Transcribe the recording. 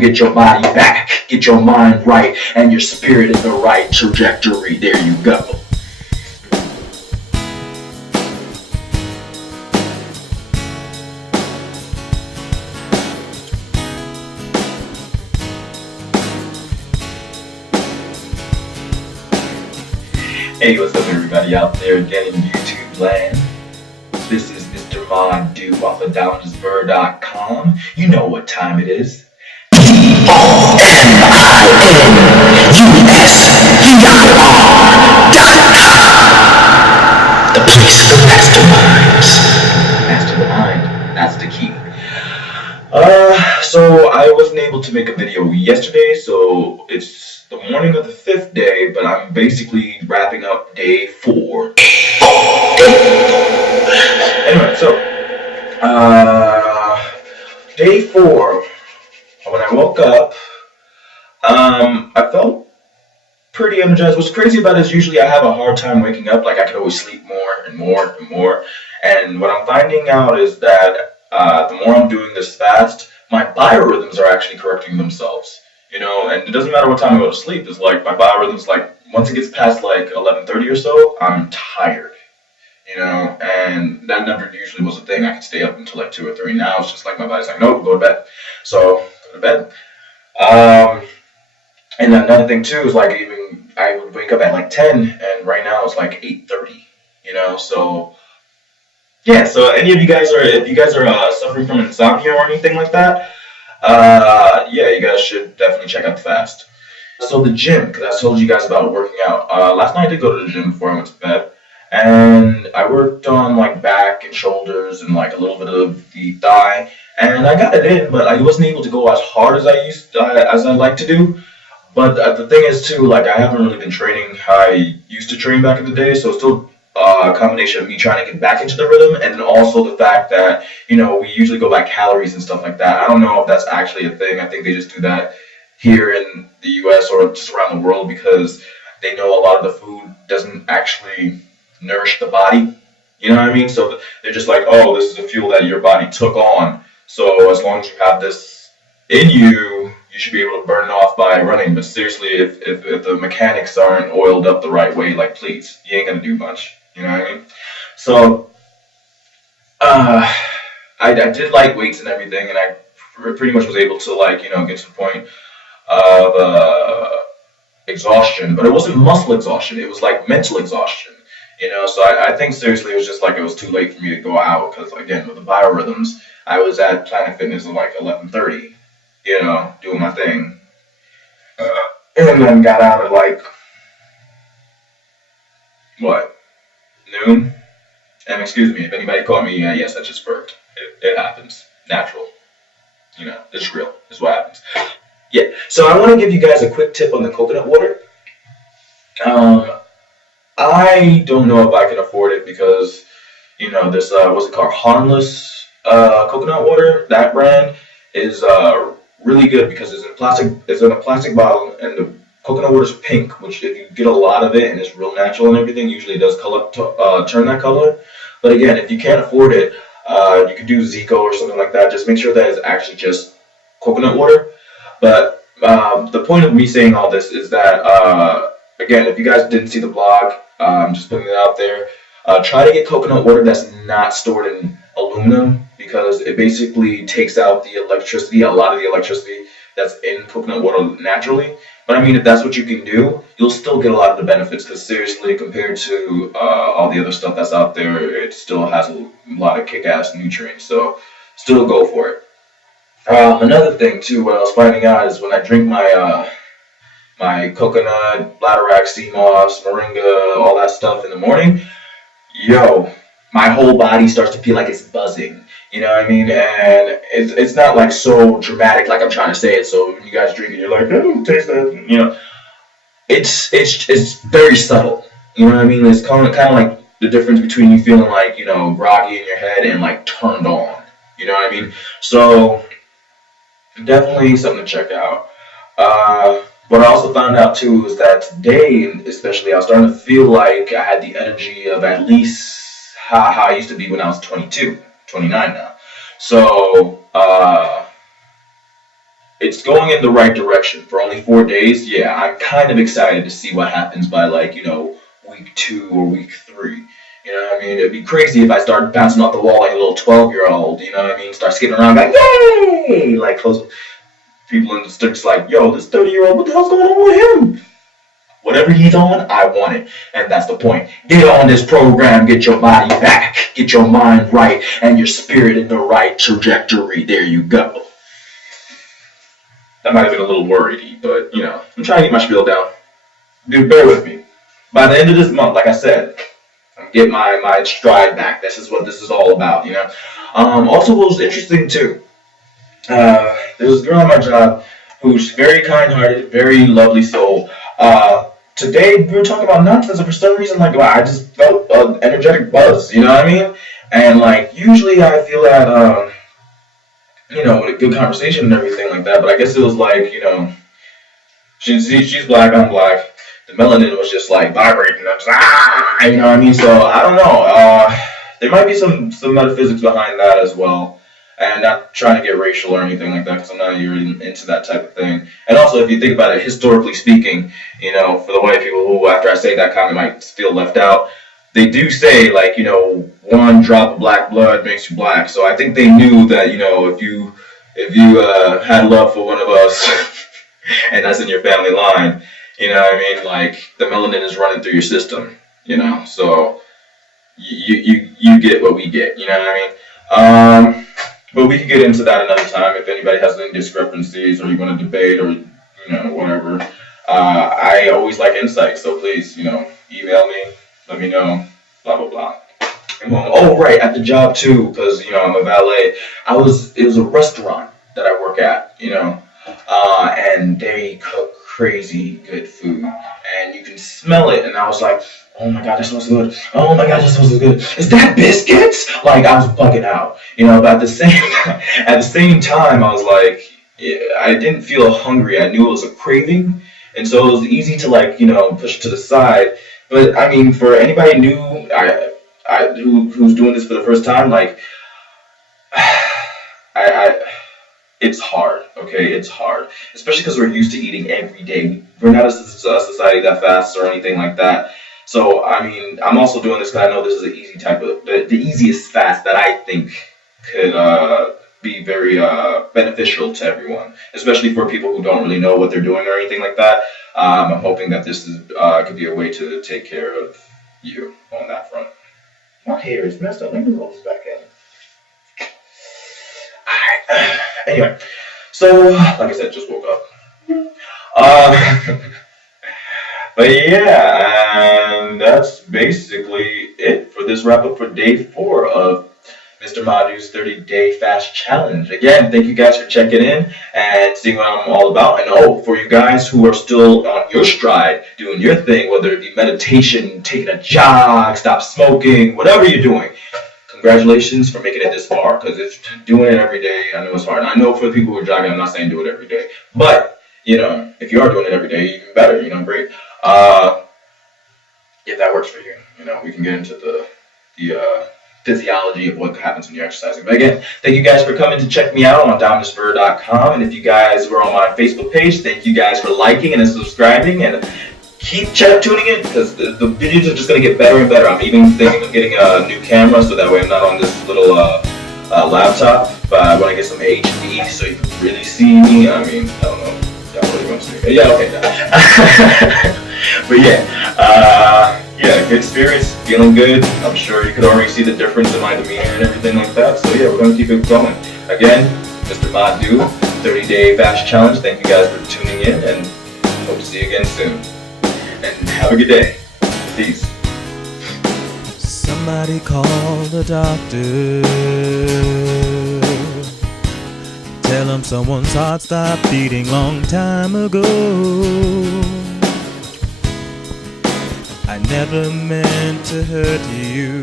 get your body back, get your mind right, and your spirit in the right trajectory. There you go. Hey, what's up everybody out there again in YouTube land? This is Mr. Madu off of downsbur.com. You know what time it is. DOMINUSUR.com. The place for masterminds. Mastermind, that's the key. So I wasn't able to make a video yesterday, so it's the morning of the 5th day, but I'm basically wrapping up day 4. Anyway, so, day 4, when I woke up, I felt pretty energized. What's crazy about it is usually I have a hard time waking up, like I could always sleep more and more and more, and what I'm finding out is that the more I'm doing this fast, my biorhythms are actually correcting themselves, you know, and it doesn't matter what time I go to sleep. It's like my biorhythms, like once it gets past like 11:30 or so, I'm tired, you know, and that never usually was a thing. I could stay up until like 2 or 3. Now it's just like my body's like, nope, go to bed. So go to bed. And another thing too is like even I would wake up at like 10, and right now it's like 8:30, you know, so. Yeah, so if you guys are suffering from insomnia or anything like that, yeah, you guys should definitely check out the fast. So the gym, because I told you guys about working out. Last night I did go to the gym before I went to bed, and I worked on like back and shoulders and like a little bit of the thigh, and I got it in, but I wasn't able to go as hard as I like to do. But the thing is too, like I haven't really been training how I used to train back in the day, so it's still a combination of me trying to get back into the rhythm, and then also the fact that, you know, we usually go by calories and stuff like that. I don't know if that's actually a thing. I think they just do that here in the US or just around the world because they know a lot of the food doesn't actually nourish the body. You know what I mean? So they're just like, oh, this is a fuel that your body took on. So as long as you have this in you, you should be able to burn it off by running. But seriously, if the mechanics aren't oiled up the right way, like please, you ain't gonna do much. You know what I mean? So, I did light weights and everything, and I pretty much was able to, like, you know, get to the point of exhaustion. But it wasn't muscle exhaustion; it was like mental exhaustion. You know, so I think seriously, it was just like it was too late for me to go out because, again, with the biorhythms, I was at Planet Fitness at like 11:30. You know, doing my thing, and then got out at like what? Noon. And excuse me if anybody caught me, yes, I just burped. It happens. Natural. You know, it's real. It's what happens. Yeah. So I want to give you guys a quick tip on the coconut water. I don't know if I can afford it because, you know, this what's it called? Harmless coconut water. That brand is really good because it's in a plastic bottle, and the coconut water is pink, which if you get a lot of it and it's real natural and everything, usually it does turn that color. But again, if you can't afford it, you could do Zico or something like that. Just make sure that it's actually just coconut water. But the point of me saying all this is that, again, if you guys didn't see the blog, I'm just putting it out there. Try to get coconut water that's not stored in aluminum because it basically takes out the electricity, a lot of the electricity that's in coconut water naturally. But I mean, if that's what you can do, you'll still get a lot of the benefits because seriously, compared to all the other stuff that's out there, it still has a lot of kick-ass nutrients. So still go for it. Another thing too, what I was finding out is when I drink my my coconut, bladderwrack, sea moss, moringa, all that stuff in the morning, yo, my whole body starts to feel like it's buzzing. You know what I mean? And it's not like so dramatic like I'm trying to say it. So when you guys drink it, you're like, I don't taste that. You know, it's very subtle. You know what I mean? It's kind of like the difference between you feeling like, you know, groggy in your head and like turned on. You know what I mean? So definitely something to check out. What I also found out too is that today, especially, I was starting to feel like I had the energy of at least how I used to be when I was 22, 29 now. So it's going in the right direction for only 4 days. Yeah, I'm kind of excited to see what happens by like, week 2 or week 3. You know what I mean? It'd be crazy if I started bouncing off the wall like a little 12-year-old, you know what I mean? Start skipping around like, yay! Like, close people in the sticks like, yo, this 30-year-old, what the hell's going on with him? Whatever he's on, I want it. And that's the point. Get on this program, get your body back, get your mind right, and your spirit in the right trajectory. There you go. That might have been a little worriedy, but, I'm trying to get my spiel down. Dude, bear with me. By the end of this month, like I said, I'm getting my stride back. This is what this is all about, Also, what was interesting, too, there's a girl on my job who's very kind-hearted, very lovely soul. Today, we were talking about nonsense, and for some reason, like, I just felt an energetic buzz, you know what I mean? And, like, usually I feel that, with a good conversation and everything like that, but I guess it was like, she's black, I'm black. The melanin was just like vibrating. I was you know what I mean? So I don't know. There might be some metaphysics behind that as well. And not trying to get racial or anything like that, because I'm not really into that type of thing. And also, if you think about it, historically speaking, for the white people who, after I say that comment, might feel left out, they do say, like, one drop of black blood makes you black. So I think they knew that, if you had love for one of us, and that's in your family line, you know what I mean? Like, the melanin is running through your system, so you get what we get, you know what I mean? But we can get into that another time if anybody has any discrepancies or you want to debate or, whatever. I always like insight, so please, email me, let me know, blah, blah, blah. Oh, right, at the job, too, because, I'm a valet. It was a restaurant that I work at, and they cook crazy good food, and you can smell it, and I was like, oh my god, that smells good. Oh my god, that smells good. Is that biscuits? Like, I was bugging out, but at the same time, I was like, I didn't feel hungry. I knew it was a craving, and so it was easy to, like, push it to the side. But I mean, for anybody new, who's doing this for the first time, like, it's hard, okay? It's hard, especially because we're used to eating every day. We're not a society that fasts or anything like that. So, I mean, I'm also doing this because I know this is an easy the easiest fast that I think could be very beneficial to everyone, especially for people who don't really know what they're doing or anything like that. I'm hoping that this could be a way to take care of you on that front. My hair is messed up. Let me roll this back in. Alright. Anyway, so, like I said, just woke up. But yeah, and that's basically it for this wrap up for day 4 of Mr. Madu's 30-day fast challenge. Again, thank you guys for checking in and seeing what I'm all about. And for you guys who are still on your stride, doing your thing, whether it be meditation, taking a jog, stop smoking, whatever you're doing, congratulations for making it this far, because it's doing it every day. I know it's hard. I know for the people who are jogging, I'm not saying do it every day. But, if you are doing it every day, even better, great. If that works for you, we can get into the physiology of what happens when you're exercising. But again, thank you guys for coming to check me out on DominusFur.com. And if you guys were on my Facebook page, thank you guys for liking and subscribing. And keep tuning in, because the videos are just going to get better and better. I'm even thinking of getting a new camera, so that way I'm not on this little laptop. But I want to get some HD so you can really see me. I mean, I don't know. Y'all really want to see me? Yeah, okay. But yeah, good spirits, feeling good. I'm sure you could already see the difference in my demeanor and everything like that. So yeah, we're going to keep it going. Again, Mr. Madu, 30-day fast challenge. Thank you guys for tuning in, and hope to see you again soon. And have a good day. Peace. Somebody call the doctor. Tell him someone's heart stopped beating long time ago. I never meant to hurt you.